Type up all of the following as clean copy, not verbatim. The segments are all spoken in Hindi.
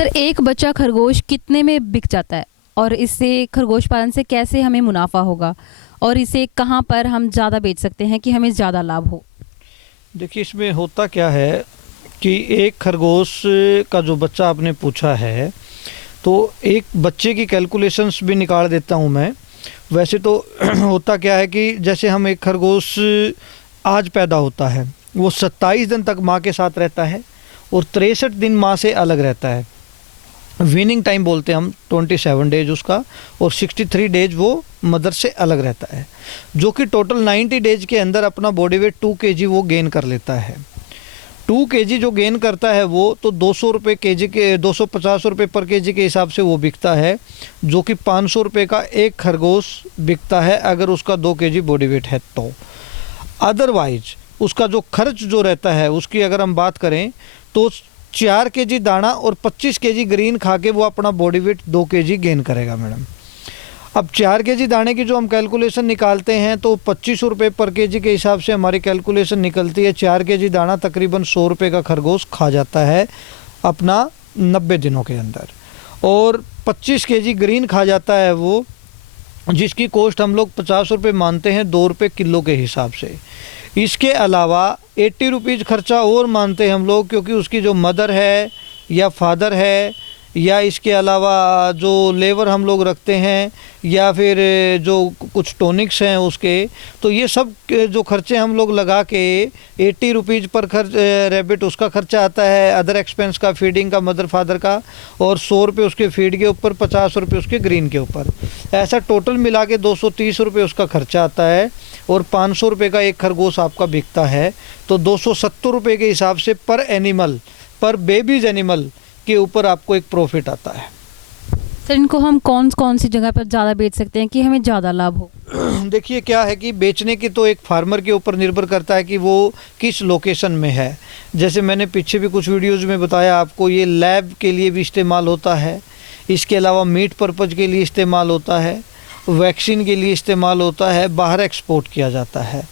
सर, एक बच्चा खरगोश कितने में बिक जाता है और इससे खरगोश पालन से कैसे हमें मुनाफा होगा और इसे कहाँ पर हम ज़्यादा बेच सकते हैं कि हमें ज़्यादा लाभ हो? देखिए, इसमें होता क्या है कि एक खरगोश का जो बच्चा आपने पूछा है, तो एक बच्चे की कैलकुलेशंस भी निकाल देता हूँ मैं। वैसे तो होता क्या है कि जैसे हम एक खरगोश आज पैदा होता है, वो 27 दिन तक माँ के साथ रहता है और 63 दिन माँ से अलग रहता है। वीनिंग टाइम बोलते हैं हम 27 डेज उसका, और 63 डेज वो मदर से अलग रहता है, जो कि टोटल 90 डेज के अंदर अपना बॉडी वेट 2 kg वो गेन कर लेता है। 2 kg जो गेन करता है वो तो 200 रुपये के के 250 रुपये पर केजी के हिसाब से वो बिकता है, जो कि 500 रुपये का एक खरगोश बिकता है अगर उसका 2 kg बॉडी वेट है तो। अदरवाइज उसका जो खर्च जो रहता है उसकी अगर हम बात करें तो 4 kg दाना और 25 kg ग्रीन खा के वो अपना बॉडी वेट 2 kg गेन करेगा मैडम। अब 4 kg दाने की जो हम कैलकुलेशन निकालते हैं तो 25 रुपये पर केजी के हिसाब से हमारी कैलकुलेशन निकलती है। 4 kg दाना तकरीबन 100 रुपये का खरगोश खा जाता है अपना 90 दिनों के अंदर, और 25 kg ग्रीन खा जाता है वो, जिसकी कॉस्ट हम लोग 50 रुपये मानते हैं 2 रुपये किलो के हिसाब से। इसके अलावा 80 रुपीज़ खर्चा और मानते हैं हम लोग, क्योंकि उसकी जो मदर है या फादर है या इसके अलावा जो लेबर हम लोग रखते हैं या फिर जो कुछ टॉनिक्स हैं उसके, तो ये सब जो खर्चे हम लोग लगा के 80 रुपीज़ पर रैबिट उसका खर्चा आता है, अदर एक्सपेंस का, फीडिंग का, मदर फादर का, और 100 रुपये उसके फीड के ऊपर, 50 रुपये उसके ग्रीन के ऊपर, ऐसा टोटल मिला के 230 रुपये उसका खर्चा आता है, और 500 रुपये का एक खरगोश आपका बिकता है। तो 270 रुपये के हिसाब से पर एनिमल, पर बेबीज एनिमल के ऊपर आपको एक प्रॉफिट आता है। सर, इनको हम कौन कौन सी जगह पर ज़्यादा बेच सकते हैं कि हमें ज़्यादा लाभ हो? देखिए, क्या है कि बेचने की तो एक फार्मर के ऊपर निर्भर करता है कि वो किस लोकेशन में है। जैसे मैंने पीछे भी कुछ वीडियोज़ में बताया आपको, ये लैब के लिए भी इस्तेमाल होता है, इसके अलावा मीट पर्पज़ के लिए इस्तेमाल होता है, वैक्सीन के लिए इस्तेमाल होता है, बाहर एक्सपोर्ट किया जाता है।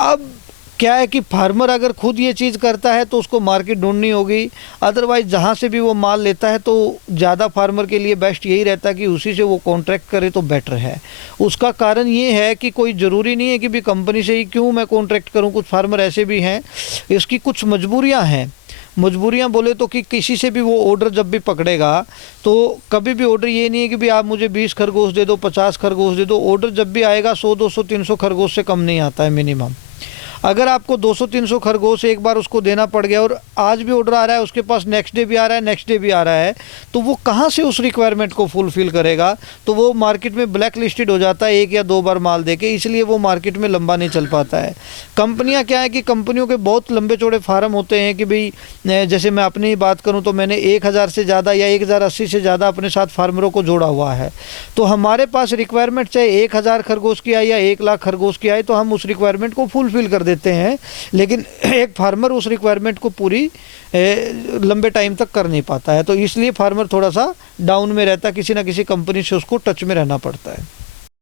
अब क्या है कि फार्मर अगर खुद ये चीज़ करता है तो उसको मार्केट ढूंढनी होगी, अदरवाइज़ जहाँ से भी वो माल लेता है तो ज़्यादा फार्मर के लिए बेस्ट यही रहता है कि उसी से वो कॉन्ट्रैक्ट करे तो बेटर है। उसका कारण ये है कि कोई ज़रूरी नहीं है कि भी कंपनी से ही क्यों मैं कॉन्ट्रैक्ट करूँ, कुछ फार्मर ऐसे भी हैं, इसकी कुछ मजबूरियाँ हैं। मजबूरियाँ बोले तो कि किसी से भी वो ऑर्डर जब भी पकड़ेगा तो कभी भी ऑर्डर ये नहीं है कि भी आप मुझे 20 खरगोश दे दो, 50 खरगोश दे दो। ऑर्डर जब भी आएगा 100, 200, 300 खरगोश से कम नहीं आता है मिनिमम। अगर आपको 200-300 खरगोश एक बार उसको देना पड़ गया और आज भी ऑर्डर आ रहा है, उसके पास नेक्स्ट डे भी आ रहा है, नेक्स्ट डे भी आ रहा है, तो वो कहाँ से उस रिक्वायरमेंट को फुलफ़िल करेगा? तो वो मार्केट में ब्लैक लिस्टेड हो जाता है 1 या 2 बार माल देके, इसलिए वो मार्केट में लंबा नहीं चल पाता है। कंपनियाँ क्या है कि कंपनियों के बहुत लंबे चौड़े फार्म होते हैं कि भाई, जैसे मैं अपनी ही बात करूँ तो मैंने 1000 से ज़्यादा या 1080 से ज़्यादा अपने साथ फार्मरों को जोड़ा हुआ है। तो हमारे पास रिक्वायरमेंट चाहे 1000 खरगोश की आए या 1 लाख खरगोश की आए, तो हम उस रिक्वायरमेंट को फुलफ़िल कर देते हैं। लेकिन एक फार्मर उस रिक्वायरमेंट को पूरी लंबे टाइम तक कर नहीं पाता है, तो इसलिए फार्मर थोड़ा सा डाउन में रहता है, किसी ना किसी कंपनी से उसको टच में रहना पड़ता है।